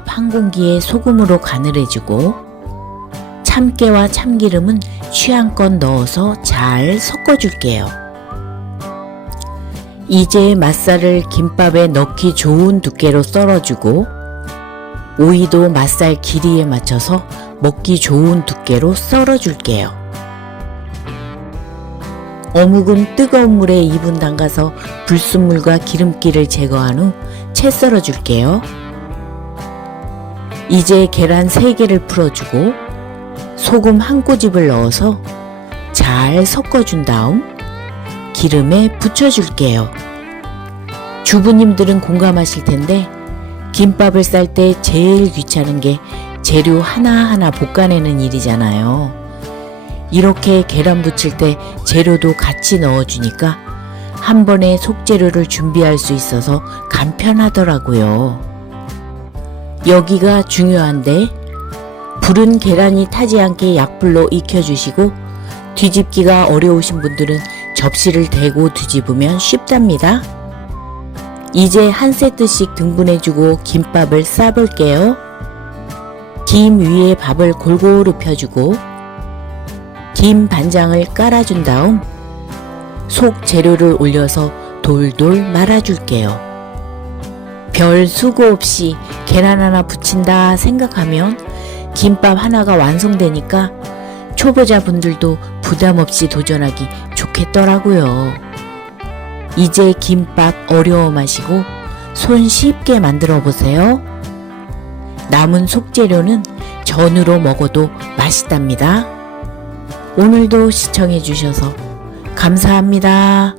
밥 한 공기에 소금으로 간을 해주고 참깨와 참기름은 취향껏 넣어서 잘 섞어줄게요. 이제 맛살을 김밥에 넣기 좋은 두께로 썰어주고 오이도 맛살 길이에 맞춰서 먹기 좋은 두께로 썰어줄게요. 어묵은 뜨거운 물에 2분 담가서 불순물과 기름기를 제거한 후 채 썰어줄게요. 이제 계란 3개를 풀어주고 소금 한 꼬집을 넣어서 잘 섞어준 다음 기름에 부쳐줄게요. 주부님들은 공감하실 텐데 김밥을 쌀 때 제일 귀찮은 게 재료 하나하나 볶아내는 일이잖아요. 이렇게 계란 부칠 때 재료도 같이 넣어주니까 한 번에 속재료를 준비할 수 있어서 간편하더라고요. 여기가 중요한데 불은 계란이 타지 않게 약불로 익혀주시고 뒤집기가 어려우신 분들은 접시를 대고 뒤집으면 쉽답니다. 이제 한 세트씩 등분해주고 김밥을 싸볼게요. 김 위에 밥을 골고루 펴주고 김 반장을 깔아준 다음 속 재료를 올려서 돌돌 말아줄게요. 별 수고 없이 계란 하나 부친다 생각하면 김밥 하나가 완성되니까 초보자분들도 부담 없이 도전하기 좋겠더라고요. 이제 김밥 어려워 마시고 손 쉽게 만들어 보세요. 남은 속재료는 전으로 먹어도 맛있답니다. 오늘도 시청해 주셔서 감사합니다.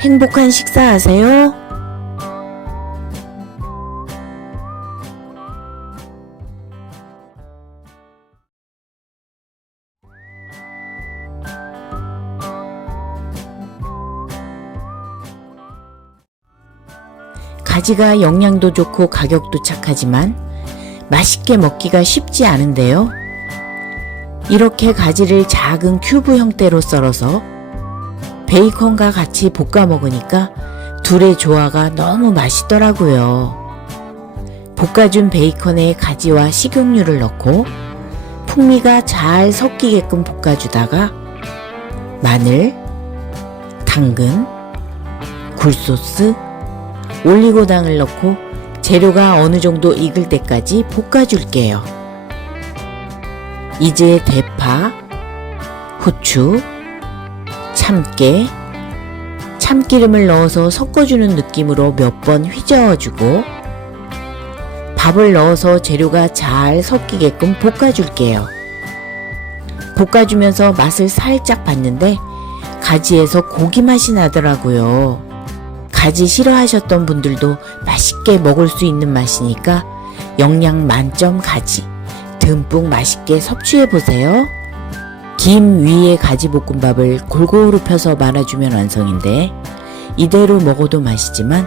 행복한 식사하세요. 가지가 영양도 좋고 가격도 착하지만 맛있게 먹기가 쉽지 않은데요. 이렇게 가지를 작은 큐브 형태로 썰어서 베이컨과 같이 볶아 먹으니까 둘의 조화가 너무 맛있더라고요. 볶아준 베이컨에 가지와 식용유를 넣고 풍미가 잘 섞이게끔 볶아주다가 마늘, 당근, 굴소스, 올리고당을 넣고 재료가 어느 정도 익을 때까지 볶아줄게요. 이제 대파, 후추, 참깨, 참기름을 넣어서 섞어주는 느낌으로 몇 번 휘저어주고 밥을 넣어서 재료가 잘 섞이게끔 볶아줄게요. 볶아주면서 맛을 살짝 봤는데 가지에서 고기 맛이 나더라고요. 가지 싫어하셨던 분들도 맛있게 먹을 수 있는 맛이니까 영양 만점 가지 듬뿍 맛있게 섭취해보세요. 김 위에 가지볶음밥을 골고루 펴서 말아주면 완성인데 이대로 먹어도 맛이지만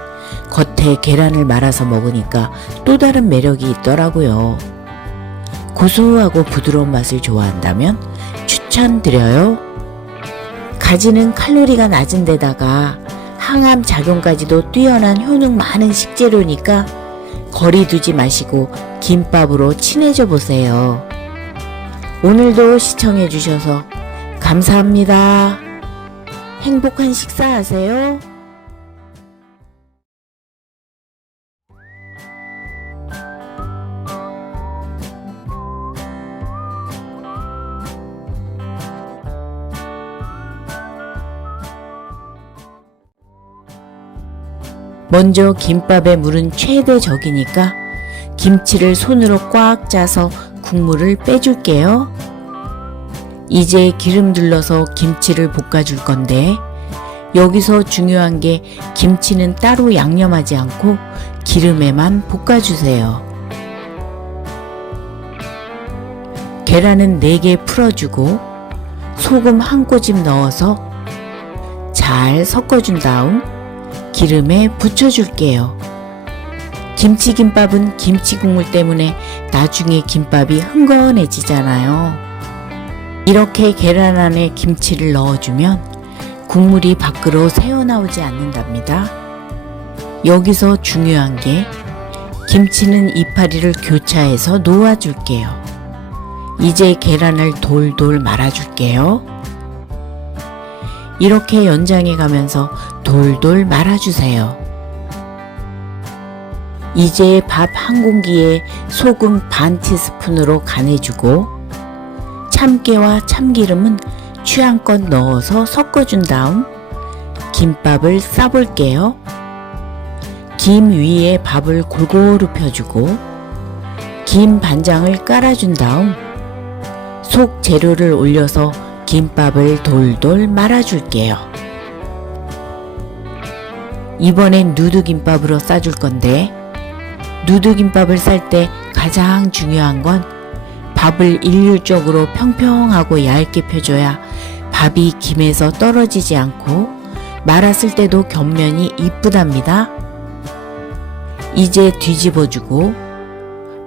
겉에 계란을 말아서 먹으니까 또 다른 매력이 있더라고요. 고소하고 부드러운 맛을 좋아한다면 추천드려요. 가지는 칼로리가 낮은 데다가 항암 작용까지도 뛰어난 효능 많은 식재료니까 거리 두지 마시고 김밥으로 친해져 보세요. 오늘도 시청해 주셔서 감사합니다. 행복한 식사하세요. 먼저 김밥에 물은 최대 적이니까 김치를 손으로 꽉 짜서 국물을 빼줄게요. 이제 기름 둘러서 김치를 볶아줄 건데 여기서 중요한 게 김치는 따로 양념하지 않고 기름에만 볶아주세요. 계란은 4개 풀어주고 소금 한 꼬집 넣어서 잘 섞어준 다음 기름에 부쳐줄게요. 김치김밥은 김치국물 때문에 나중에 김밥이 흥건해지잖아요. 이렇게 계란 안에 김치를 넣어주면 국물이 밖으로 새어나오지 않는답니다. 여기서 중요한 게 김치는 이파리를 교차해서 놓아줄게요. 이제 계란을 돌돌 말아줄게요. 이렇게 연장해 가면서 돌돌 말아주세요. 이제 밥 한 공기에 소금 반 티스푼으로 간해주고 참깨와 참기름은 취향껏 넣어서 섞어준 다음 김밥을 싸볼게요. 김 위에 밥을 골고루 펴주고 김 반장을 깔아준 다음 속 재료를 올려서 김밥을 돌돌 말아줄게요. 이번엔 누드김밥으로 싸줄 건데 누드김밥을 쌀 때 가장 중요한 건 밥을 일률적으로 평평하고 얇게 펴줘야 밥이 김에서 떨어지지 않고 말았을 때도 겹면이 이쁘답니다. 이제 뒤집어주고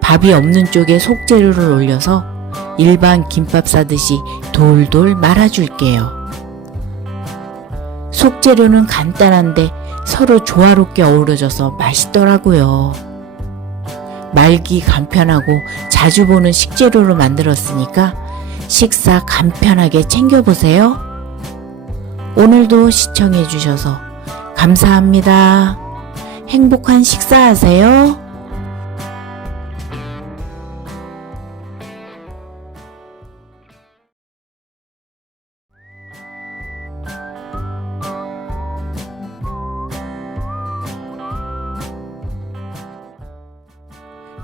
밥이 없는 쪽에 속재료를 올려서 일반 김밥 싸듯이 돌돌 말아줄게요. 속재료는 간단한데 서로 조화롭게 어우러져서 맛있더라고요. 말기 간편하고 자주 보는 식재료로 만들었으니까 식사 간편하게 챙겨보세요. 오늘도 시청해주셔서 감사합니다. 행복한 식사하세요.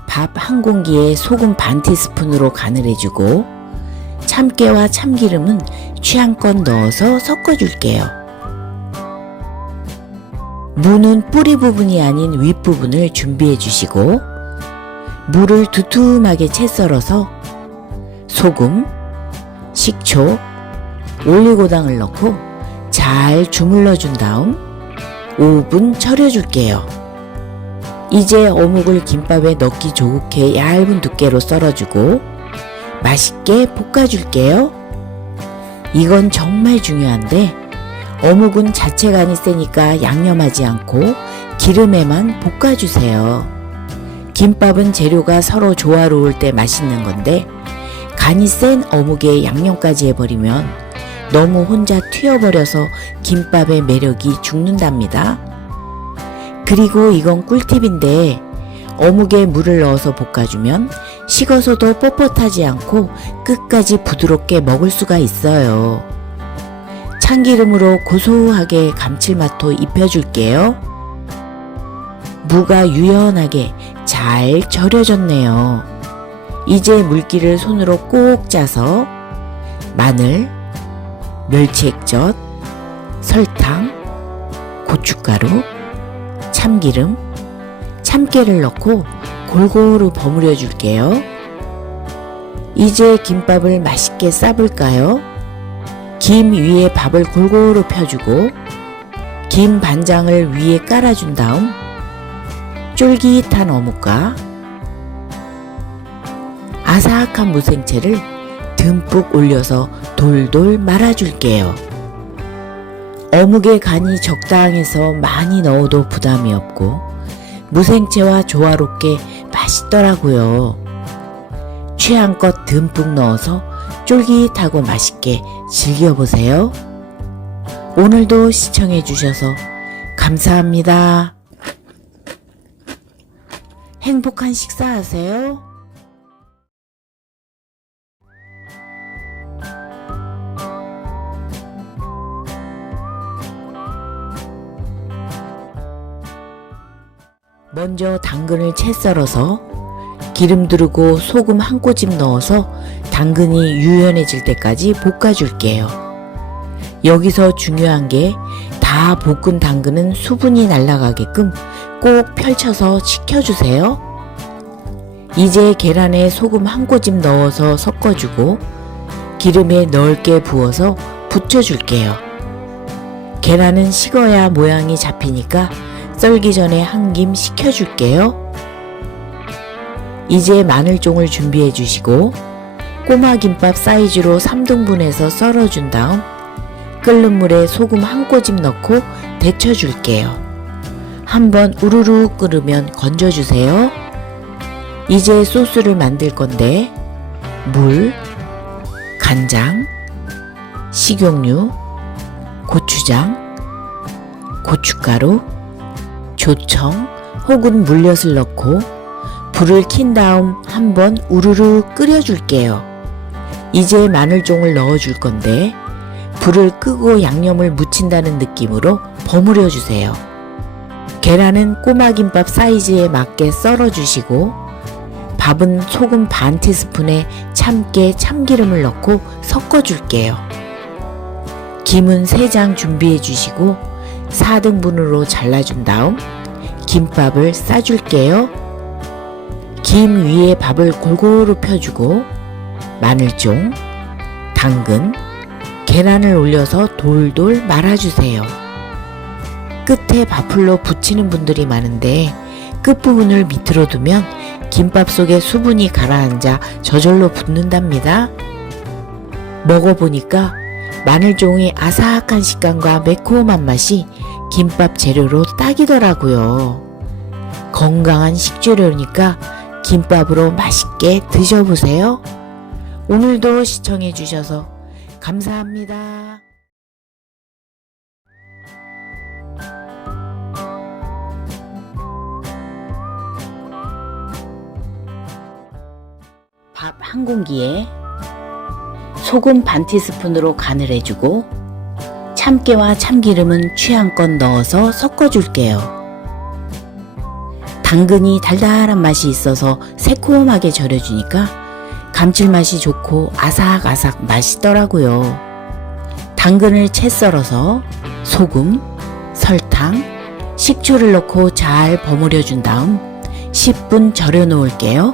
밥 한 공기에 소금 반 티스푼으로 간을 해주고 참깨와 참기름은 취향껏 넣어서 섞어줄게요. 무는 뿌리 부분이 아닌 윗부분을 준비해 주시고 무를 두툼하게 채 썰어서 소금, 식초, 올리고당을 넣고 잘 주물러 준 다음 5분 절여줄게요. 이제 어묵을 김밥에 넣기 좋게 얇은 두께로 썰어주고 맛있게 볶아줄게요. 이건 정말 중요한데 어묵은 자체 간이 세니까 양념하지 않고 기름에만 볶아주세요. 김밥은 재료가 서로 조화로울 때 맛있는 건데 간이 센 어묵에 양념까지 해버리면 너무 혼자 튀어버려서 김밥의 매력이 죽는답니다. 그리고 이건 꿀팁인데 어묵에 물을 넣어서 볶아주면 식어서도 뻣뻣하지 않고 끝까지 부드럽게 먹을 수가 있어요. 참기름으로 고소하게 감칠맛도 입혀줄게요. 무가 유연하게 잘 절여졌네요. 이제 물기를 손으로 꼭 짜서 마늘, 멸치액젓, 설탕, 고춧가루, 참기름, 참깨를 넣고 골고루 버무려 줄게요. 이제 김밥을 맛있게 싸볼까요? 김 위에 밥을 골고루 펴주고 김 반장을 위에 깔아준 다음 쫄깃한 어묵과 아삭한 무생채를 듬뿍 올려서 돌돌 말아줄게요. 어묵의 간이 적당해서 많이 넣어도 부담이 없고 무생채와 조화롭게 맛있더라고요. 취향껏 듬뿍 넣어서 쫄깃하고 맛있게 즐겨보세요. 오늘도 시청해주셔서 감사합니다. 행복한 식사하세요. 먼저 당근을 채 썰어서 기름 두르고 소금 한 꼬집 넣어서 당근이 유연해질 때까지 볶아줄게요. 여기서 중요한 게 다 볶은 당근은 수분이 날아가게끔 꼭 펼쳐서 식혀주세요. 이제 계란에 소금 한 꼬집 넣어서 섞어주고 기름에 넓게 부어서 붙여줄게요. 계란은 식어야 모양이 잡히니까 썰기 전에 한 김 식혀줄게요. 이제 마늘종을 준비해 주시고 꼬마 김밥 사이즈로 3등분해서 썰어준 다음 끓는 물에 소금 한 꼬집 넣고 데쳐줄게요. 한번 우르르 끓으면 건져주세요. 이제 소스를 만들 건데 물, 간장, 식용유, 고추장, 고춧가루, 조청 혹은 물엿을 넣고 불을 킨 다음 한번 우르르 끓여줄게요. 이제 마늘종을 넣어줄 건데 불을 끄고 양념을 묻힌다는 느낌으로 버무려 주세요. 계란은 꼬마김밥 사이즈에 맞게 썰어주시고 밥은 소금 반 티스푼에 참깨, 참기름을 넣고 섞어줄게요. 김은 3장 준비해 주시고 4등분으로 잘라준 다음 김밥을 싸줄게요. 김 위에 밥을 골고루 펴주고 마늘종, 당근, 계란을 올려서 돌돌 말아주세요. 끝에 밥풀로 붙이는 분들이 많은데 끝부분을 밑으로 두면 김밥 속에 수분이 가라앉아 저절로 붙는답니다. 먹어보니까 마늘종의 아삭한 식감과 매콤한 맛이 김밥 재료로 딱이더라고요. 건강한 식재료니까 김밥으로 맛있게 드셔보세요. 오늘도 시청해주셔서 감사합니다. 밥 한 공기에 소금 반 티스푼으로 간을 해주고 참깨와 참기름은 취향껏 넣어서 섞어줄게요. 당근이 달달한 맛이 있어서 새콤하게 절여주니까 감칠맛이 좋고 아삭아삭 맛있더라고요. 당근을 채 썰어서 소금, 설탕, 식초를 넣고 잘 버무려 준 다음 10분 절여 놓을게요.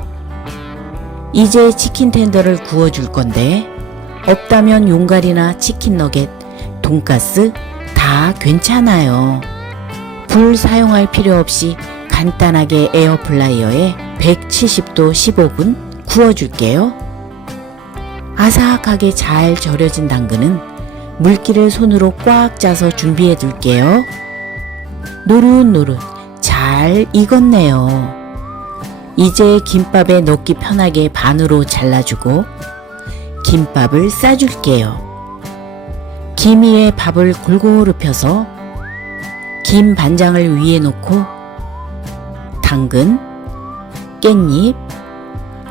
이제 치킨 텐더를 구워 줄 건데 없다면 용갈이나 치킨 너겟, 돈가스 다 괜찮아요. 불 사용할 필요 없이 간단하게 에어프라이어에 170도 15분 구워줄게요. 아삭하게 잘 절여진 당근은 물기를 손으로 꽉 짜서 준비해 둘게요. 노릇노릇 잘 익었네요. 이제 김밥에 넣기 편하게 반으로 잘라주고 김밥을 싸줄게요. 김 위에 밥을 골고루 펴서 김 반장을 위에 놓고 당근, 깻잎,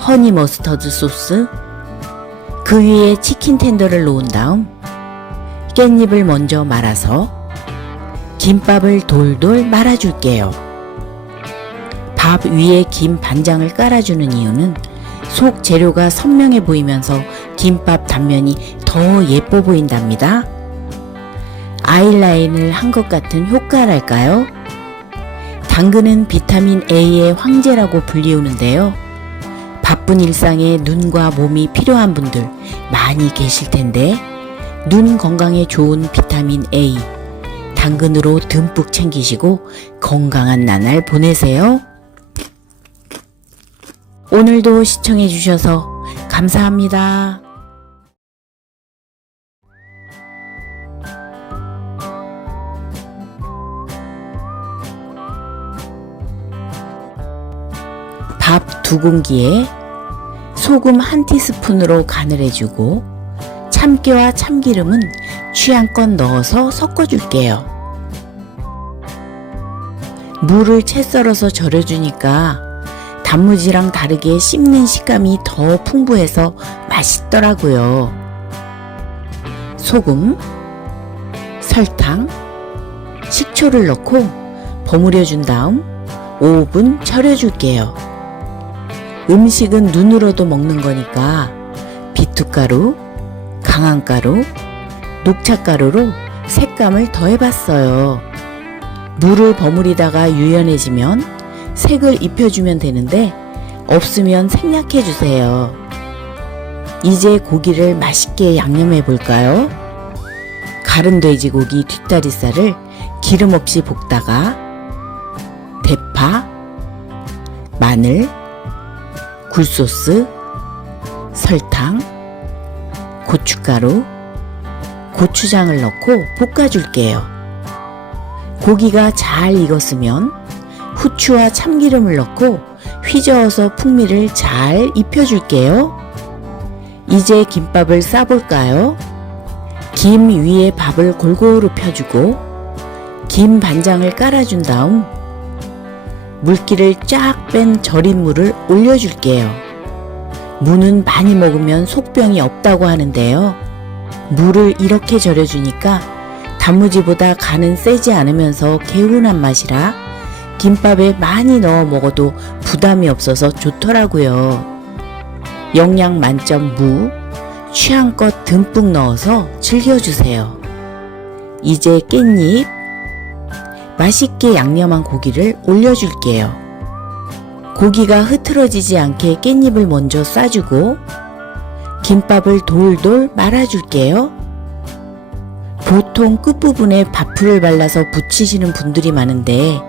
허니 머스터드 소스, 그 위에 치킨 텐더를 놓은 다음 깻잎을 먼저 말아서 김밥을 돌돌 말아줄게요. 밥 위에 김 반장을 깔아주는 이유는 속 재료가 선명해 보이면서 김밥 단면이 더 예뻐 보인답니다. 아이라인을 한 것 같은 효과랄까요? 당근은 비타민 A의 황제라고 불리우는데요. 바쁜 일상에 눈과 몸이 필요한 분들 많이 계실 텐데 눈 건강에 좋은 비타민 A, 당근으로 듬뿍 챙기시고 건강한 나날 보내세요. 오늘도 시청해 주셔서 감사합니다. 밥 2공기에 소금 1티스푼으로 간을 해주고 참깨와 참기름은 취향껏 넣어서 섞어줄게요. 무를 채 썰어서 절여주니까 단무지랑 다르게 씹는 식감이 더 풍부해서 맛있더라고요. 소금, 설탕, 식초를 넣고 버무려 준 다음 5분 절여줄게요. 음식은 눈으로도 먹는 거니까 비투가루, 강황가루, 녹차가루로 색감을 더해봤어요. 물을 버무리다가 유연해지면 색을 입혀주면 되는데 없으면 생략해주세요. 이제 고기를 맛있게 양념해 볼까요? 가른 돼지고기 뒷다리살을 기름 없이 볶다가 대파, 마늘, 굴소스, 설탕, 고춧가루, 고추장을 넣고 볶아줄게요. 고기가 잘 익었으면 후추와 참기름을 넣고 휘저어서 풍미를 잘 입혀줄게요. 이제 김밥을 싸볼까요? 김 위에 밥을 골고루 펴주고 김 반장을 깔아준 다음 물기를 쫙 뺀 절인 무를 올려줄게요. 무는 많이 먹으면 속병이 없다고 하는데요. 무를 이렇게 절여주니까 단무지보다 간은 세지 않으면서 개운한 맛이라 김밥에 많이 넣어 먹어도 부담이 없어서 좋더라고요. 영양 만점 무, 취향껏 듬뿍 넣어서 즐겨주세요. 이제 깻잎, 맛있게 양념한 고기를 올려줄게요. 고기가 흐트러지지 않게 깻잎을 먼저 싸주고 김밥을 돌돌 말아줄게요. 보통 끝부분에 밥풀을 발라서 붙이시는 분들이 많은데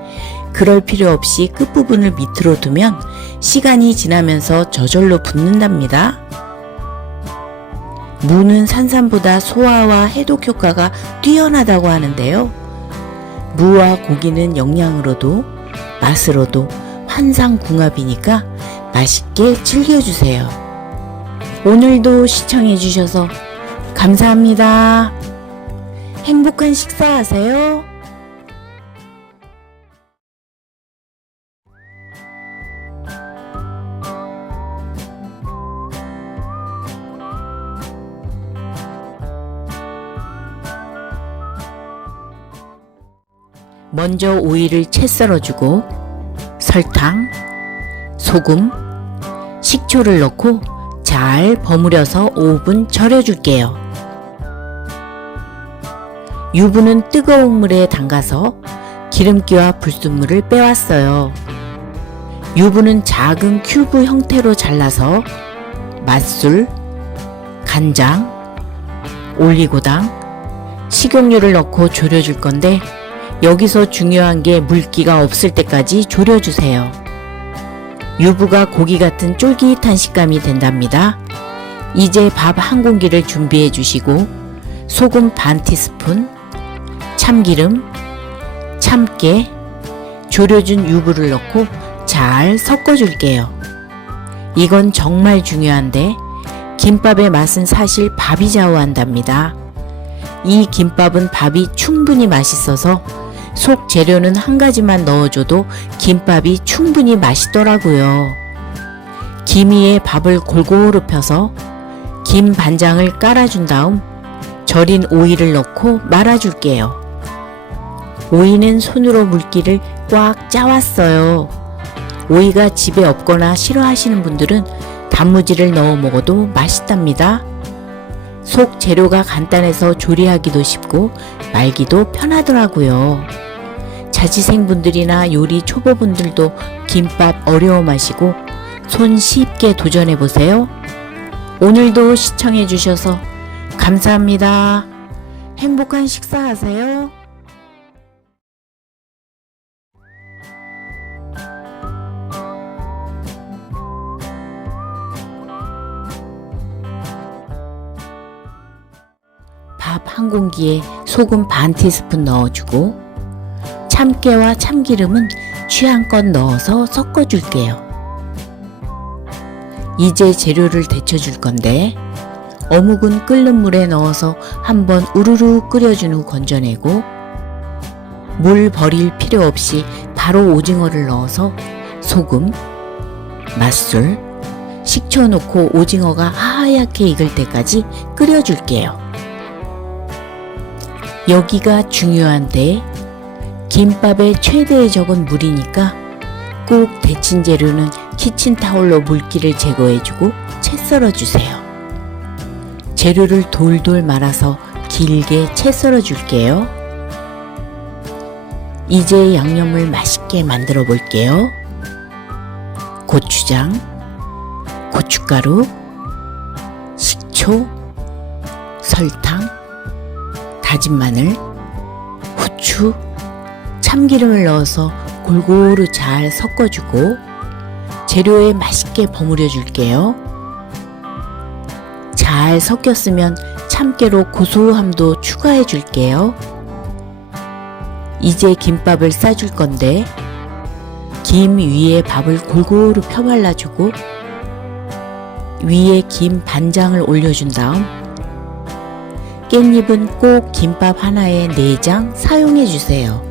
그럴 필요 없이 끝부분을 밑으로 두면 시간이 지나면서 저절로 붙는답니다. 무는 산삼보다 소화와 해독 효과가 뛰어나다고 하는데요. 무와 고기는 영양으로도 맛으로도 환상궁합이니까 맛있게 즐겨주세요. 오늘도 시청해주셔서 감사합니다. 행복한 식사하세요. 먼저 오이를 채 썰어주고 설탕, 소금, 식초를 넣고 잘 버무려서 5분 절여줄게요. 유부는 뜨거운 물에 담가서 기름기와 불순물을 빼왔어요. 유부는 작은 큐브 형태로 잘라서 맛술, 간장, 올리고당, 식용유를 넣고 졸여줄 건데 여기서 중요한 게 물기가 없을 때까지 졸여주세요. 유부가 고기 같은 쫄깃한 식감이 된답니다. 이제 밥 한 공기를 준비해 주시고 소금 반 티스푼, 참기름, 참깨, 졸여준 유부를 넣고 잘 섞어줄게요. 이건 정말 중요한데 김밥의 맛은 사실 밥이 좌우한답니다. 이 김밥은 밥이 충분히 맛있어서 속 재료는 한 가지만 넣어줘도 김밥이 충분히 맛있더라고요. 김 위에 밥을 골고루 펴서 김 반장을 깔아준 다음 절인 오이를 넣고 말아줄게요. 오이는 손으로 물기를 꽉 짜왔어요. 오이가 집에 없거나 싫어하시는 분들은 단무지를 넣어 먹어도 맛있답니다. 속 재료가 간단해서 조리하기도 쉽고 말기도 편하더라고요. 자취생분들이나 요리 초보분들도 김밥 어려워마시고 손 쉽게 도전해보세요. 오늘도 시청해주셔서 감사합니다. 행복한 식사하세요. 밥 한 공기에 소금 반 티스푼 넣어주고 참깨와 참기름은 취향껏 넣어서 섞어줄게요. 이제 재료를 데쳐줄 건데 어묵은 끓는 물에 넣어서 한번 우르르 끓여준 후 건져내고 물 버릴 필요 없이 바로 오징어를 넣어서 소금, 맛술, 식초 넣고 오징어가 하얗게 익을 때까지 끓여줄게요. 여기가 중요한데 김밥의 최대의 적은 물이니까 꼭 데친 재료는 키친타올로 물기를 제거해주고 채 썰어주세요. 재료를 돌돌 말아서 길게 채 썰어줄게요. 이제 양념을 맛있게 만들어 볼게요. 고추장, 고춧가루, 식초, 설탕, 다진 마늘, 후추, 참기름을 넣어서 골고루 잘 섞어주고 재료에 맛있게 버무려 줄게요. 잘 섞였으면 참깨로 고소함도 추가해 줄게요. 이제 김밥을 싸줄 건데 김 위에 밥을 골고루 펴발라주고 위에 김 반장을 올려준 다음 깻잎은 꼭 김밥 하나에 4장 사용해주세요.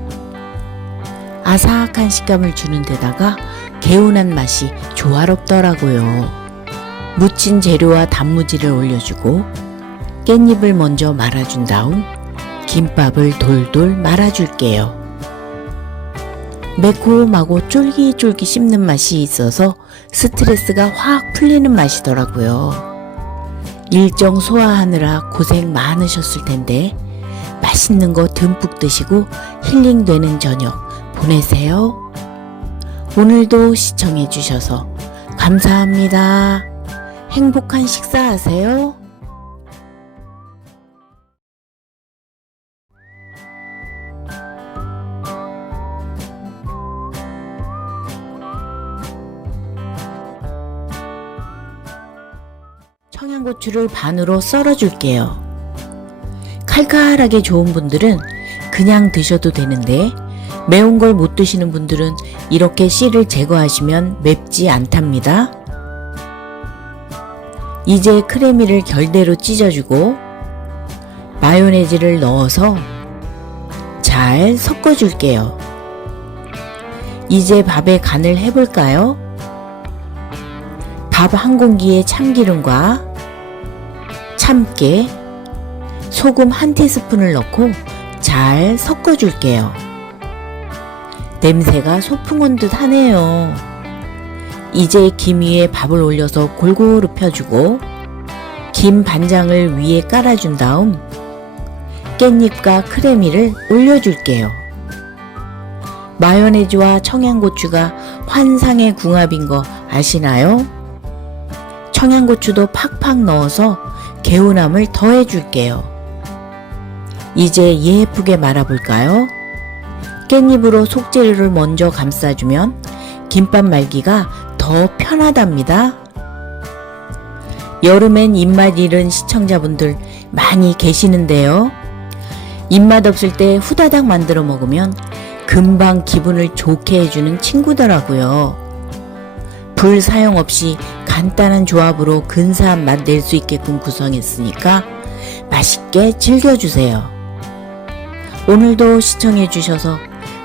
아삭한 식감을 주는 데다가 개운한 맛이 조화롭더라고요. 무친 재료와 단무지를 올려주고 깻잎을 먼저 말아준 다음 김밥을 돌돌 말아줄게요. 매콤하고 쫄깃쫄깃 씹는 맛이 있어서 스트레스가 확 풀리는 맛이더라고요. 일정 소화하느라 고생 많으셨을 텐데 맛있는 거 듬뿍 드시고 힐링되는 저녁 보내세요. 오늘도 시청해 주셔서 감사합니다. 행복한 식사하세요. 청양고추를 반으로 썰어줄게요. 칼칼하게 좋은 분들은 그냥 드셔도 되는데 매운 걸 못 드시는 분들은 이렇게 씨를 제거하시면 맵지 않답니다. 이제 크래미를 결대로 찢어주고 마요네즈를 넣어서 잘 섞어줄게요. 이제 밥에 간을 해볼까요? 밥 한 공기에 참기름과 참깨, 소금 1티스푼을 넣고 잘 섞어줄게요. 냄새가 소풍 온 듯 하네요. 이제 김 위에 밥을 올려서 골고루 펴주고 김 반장을 위에 깔아준 다음 깻잎과 크래미를 올려줄게요. 마요네즈와 청양고추가 환상의 궁합인 거 아시나요? 청양고추도 팍팍 넣어서 개운함을 더해줄게요. 이제 예쁘게 말아볼까요? 깻잎으로 속재료를 먼저 감싸주면 김밥 말기가 더 편하답니다. 여름엔 입맛 잃은 시청자분들 많이 계시는데요. 입맛 없을 때 후다닥 만들어 먹으면 금방 기분을 좋게 해주는 친구더라고요. 불 사용 없이 간단한 조합으로 근사한 맛 낼 수 있게끔 구성했으니까 맛있게 즐겨주세요. 오늘도 시청해주셔서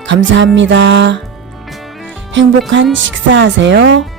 감사합니다. 행복한 식사하세요.